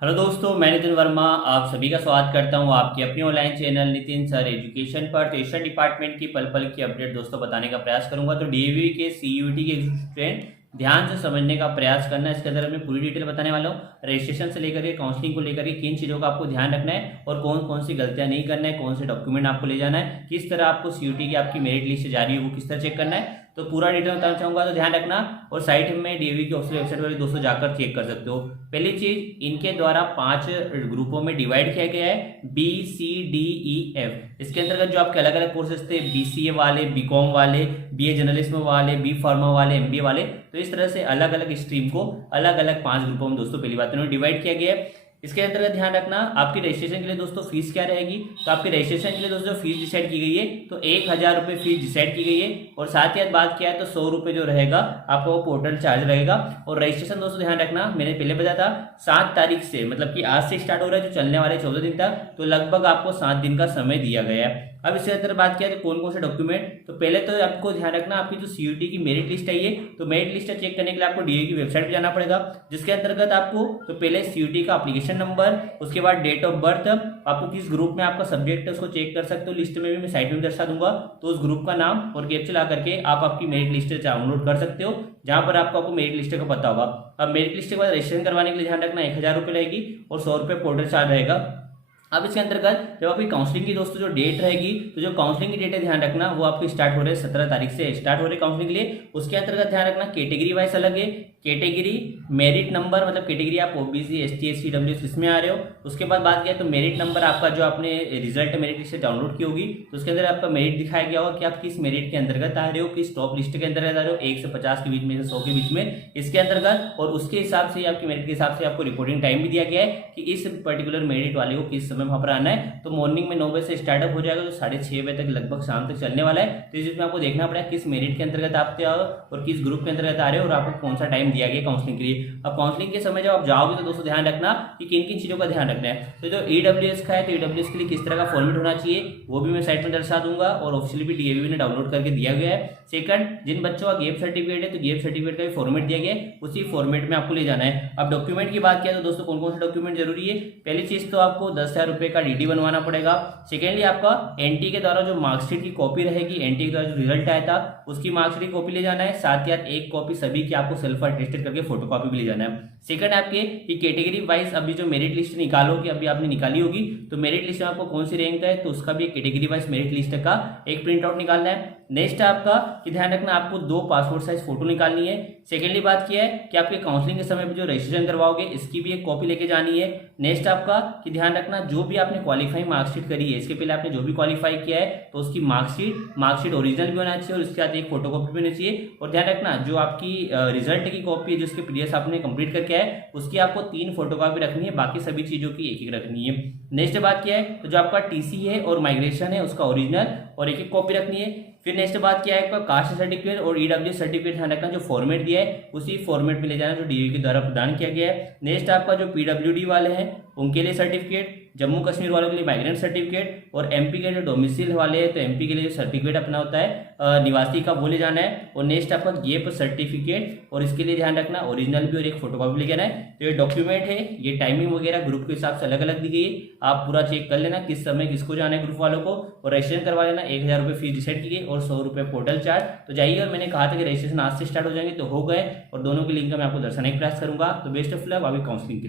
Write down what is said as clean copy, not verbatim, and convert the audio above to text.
Hello दोस्तों, मैं नितिन वर्मा आप सभी का स्वागत करता हूं आपके अपने online channel Nitin sir education पर। तो एशियन डिपार्टमेंट की पल पल की अपडेट दोस्तों बताने का प्रयास करूंगा। तो डीएवी के सीयूटी के स्टूडेंट ध्यान से समझने का प्रयास करना। इसके अंदर मैं पूरी डिटेल बताने वाला हूँ, रजिस्ट्रेशन से लेकर के काउंसलिंग को लेकर के किन चीज़ों का आपको ध्यान रखना है और कौन कौन सी गलतियां नहीं करना है, कौन से डॉक्यूमेंट आपको ले जाना है, किस तरह आपको सीयूटी की आपकी मेरिट लिस्ट जारी है वो किस तरह चेक करना है। तो पूरा डिटेल बताना चाहूंगा, तो ध्यान रखना। और साइट में डीएवी की ऑफिशियल वेबसाइट पर दोस्तों जाकर चेक कर सकते हो। पहली चीज, इनके द्वारा 5 ग्रुपों में डिवाइड किया गया है, BCDEF। इसके अंतर्गत जो आपके अलग अलग कोर्सेज थे, BCA वाले, बीकॉम वाले, BA जर्नलिज्म वाले, बी फार्मा वाले, MBA वाले, तो इस तरह से अलग अलग स्ट्रीम को अलग अलग 5 ग्रुपों में दोस्तों पहली बात इन्होंने डिवाइड किया गया है। इसके अंतर्गत ध्यान रखना, आपकी रजिस्ट्रेशन के लिए दोस्तों फीस क्या रहेगी। तो आपकी रजिस्ट्रेशन के लिए दोस्तों फीस डिसाइड की गई है, तो 1000 रुपये फीस डिसाइड की गई है। और साथ ही बात किया है तो 100 रुपये जो रहेगा आपका वो पोर्टल चार्ज रहेगा। और रजिस्ट्रेशन दोस्तों ध्यान रखना, मैंने पहले बताया था 7 तारीख से, मतलब कि आज से स्टार्ट हो रहा है जो चलने वाले 14 दिन तक, तो लगभग आपको 7 दिन का समय दिया गया है। अब इसके अंदर बात किया तो कौन कौन से डॉक्यूमेंट, तो पहले तो आपको ध्यान रखना, आपकी जो सीयूटी की मेरिट लिस्ट आई है, तो मेरिट लिस्ट चेक करने के लिए आपको डीए की वेबसाइट पे जाना पड़ेगा, जिसके अंतर्गत आपको तो पहले सीयूटी का एप्लीकेशन नंबर, उसके बाद डेट ऑफ बर्थ, आपको किस ग्रुप में आपका सब्जेक्ट है उसको चेक कर सकते हो। लिस्ट में भी मैं साइट में दर्शा दूंगा, तो उस ग्रुप का नाम और कैप्चर ला करके आप आपकी मेरिट लिस्ट डाउनलोड कर सकते हो, जहां पर आपको मेरिट लिस्ट का पता होगा। अब मेरिट लिस्ट के बाद रजिस्ट्रेशन करवाने के लिए ध्यान रखना 1000 रुपये रहेगी और 100 रुपये पोर्टल चार्ज रहेगा। अब इसके अंतर्गत जब आपकी काउंसलिंग की दोस्तों जो डेट रहेगी, तो जो काउंसलिंग की डेट है ध्यान रखना वो आपकी स्टार्ट हो रहे हैं 17 तारीख से स्टार्ट हो रहे काउंसलिंग के लिए। उसके अंतर्गत ध्यान रखना कैटेगरी वाइज अलग है, कैटेगरी मेरिट नंबर, मतलब कैटेगरी आप ओबीसी, एसटी, एससी, डब्ल्यूएस इसमें आ रहे हो। उसके बाद बात किया तो मेरिट नंबर आपका जो आपने रिजल्ट मेरिट लिस्ट से डाउनलोड की होगी, तो उसके अंदर आपका मेरिट दिखाया गया होगा कि आप किस मेरिट के अंतर्गत आ रहे हो, किस टॉप लिस्ट के अंतर्गत आ रहे हो, 1 से 50 के बीच में से 100 के बीच में इसके अंतर्गत। और उसके हिसाब से आपकी मेरिट के हिसाब से आपको रिपोर्टिंग टाइम भी दिया गया है कि इस पर्टिकुलर मेरिट वाले को किस समय वहां पर आना है। तो मॉर्निंग में 9 बजे से स्टार्टअप हो जाएगा, तो 6:30 बजे तक लगभग शाम तक चलने वाला है। तो इसमें आपको देखना पड़ेगा किस मेरिट के अंतर्गत आप आओ और किस ग्रुप के अंतर्गत आ रहे हो और आपको कौन सा टाइम दिया गया काउंसलिंग के लिए। अब काउंसलिंग के समय जब आप जाओगे तो दोस्तों ध्यान रखना कि किन किन चीजों का ध्यान रखना है। तो जो ईडब्ल्यूएस का है, तो ईडब्ल्यूएस के लिए किस तरह का फॉर्मेट होना चाहिए वो भी मैं साइट में दर्शा दूंगा, और ऑफिशियली भी डीएवी ने डाउनलोड करके दिया गया है। सेकंड, जिन बच्चों का गेप सर्टिफिकेट है, तो गेप सर्टिफिकेट का भी फॉर्मेट दिया गया है, उसी फॉर्मेट में आपको ले जाना है। अब डॉक्यूमेंट की बात किया तो दोस्तों कौन कौन से डॉक्यूमेंट जरूरी है। पहली चीज तो आपको 10,000 रुपये का डीडी बनवाना पड़ेगा। सेकेंडली आपका एनटी के द्वारा जो मार्कशीट की कॉपी रहेगी, एनटी के द्वारा जो रिजल्ट आया था उसकी मार्कशीट की कॉपी ले जाना है। साथ ही एक कॉपी सभी की आपको सेल्फ अटेस्टेड करके फोटो कॉपी भी ले जाना है। सेकंड आपके कैटेगरी वाइज अभी जो मेरिट लिस्ट निकालोगे, अभी आपने निकाली होगी, तो मेरिट लिस्ट में आपको कौन सी रैंक है तो उसका भी एक कैटेगरी वाइज मेरिट लिस्ट का एक प्रिंट आउट निकालना है। नेक्स्ट आपका कि ध्यान रखना आपको 2 पासपोर्ट साइज फोटो निकालनी है। सेकेंडली बात किया है कि आपके काउंसलिंग के समय पर जो रजिस्ट्रेशन करवाओगे इसकी भी एक कॉपी लेके जानी है। नेक्स्ट आपका कि ध्यान रखना जो भी आपने क्वालिफाइंग मार्कशीट करी है, इसके पहले आपने जो भी क्वालिफाई किया है तो उसकी मार्कशीट ओरिजिनल भी होना चाहिए और उसके साथ एक फोटो कॉपी भी होनी चाहिए। और ध्यान रखना जो आपकी रिजल्ट की कॉपी है, जिसके पीडीएफ आपने कंप्लीट करके आए, उसकी आपको 3 फोटो कॉपी रखनी है, बाकी सभी चीजों की एक एक रखनी है। नेक्स्ट बात किया है तो जो आपका टीसी है और माइग्रेशन है उसका ओरिजिनल और एक एक कॉपी रखनी है। फिर नेक्स्ट बात किया है आपका कास्ट सर्टिफिकेट और ईडब्ल्यू सर्टिफिकेट, ध्यान रखना जो फॉर्मेट दिया है उसी फॉर्मेट में ले जाना जो डीवी के द्वारा प्रदान किया गया है। नेक्स्ट आपका जो पीडब्ल्यूडी वाले हैं उनके लिए सर्टिफिकेट, जम्मू कश्मीर वालों के लिए माइग्रेंट सर्टिफिकेट, और एमपी के जो डोमिसाइल वाले हैं तो एमपी के लिए जो सर्टिफिकेट अपना होता है निवासी का वो ले जाना है। और नेक्स्ट आपका गेप सर्टिफिकेट, और इसके लिए ध्यान रखना ओरिजिनल भी और एक फोटोकॉपी लेके आना है। तो ये डॉक्यूमेंट है, ये टाइमिंग वगैरह ग्रुप के हिसाब से अलग अलग दी गई है, आप पूरा चेक कर लेना किस समय किसको जाना है ग्रुप वालों को। और रजिस्ट्रेशन करवा लेना, 1000 रुपये फीस डिसाइड की गई और 100 रुपये पोर्टल चार्ज। तो जाइए, और मैंने कहा था कि रजिस्ट्रेशन आज से स्टार्ट हो जाएंगे, तो हो गए, और दोनों के लिंक मैं आपको दर्शाने का प्रयास करूंगा। तो बेस्ट ऑफ लक अभी काउंसलिंग के लिए।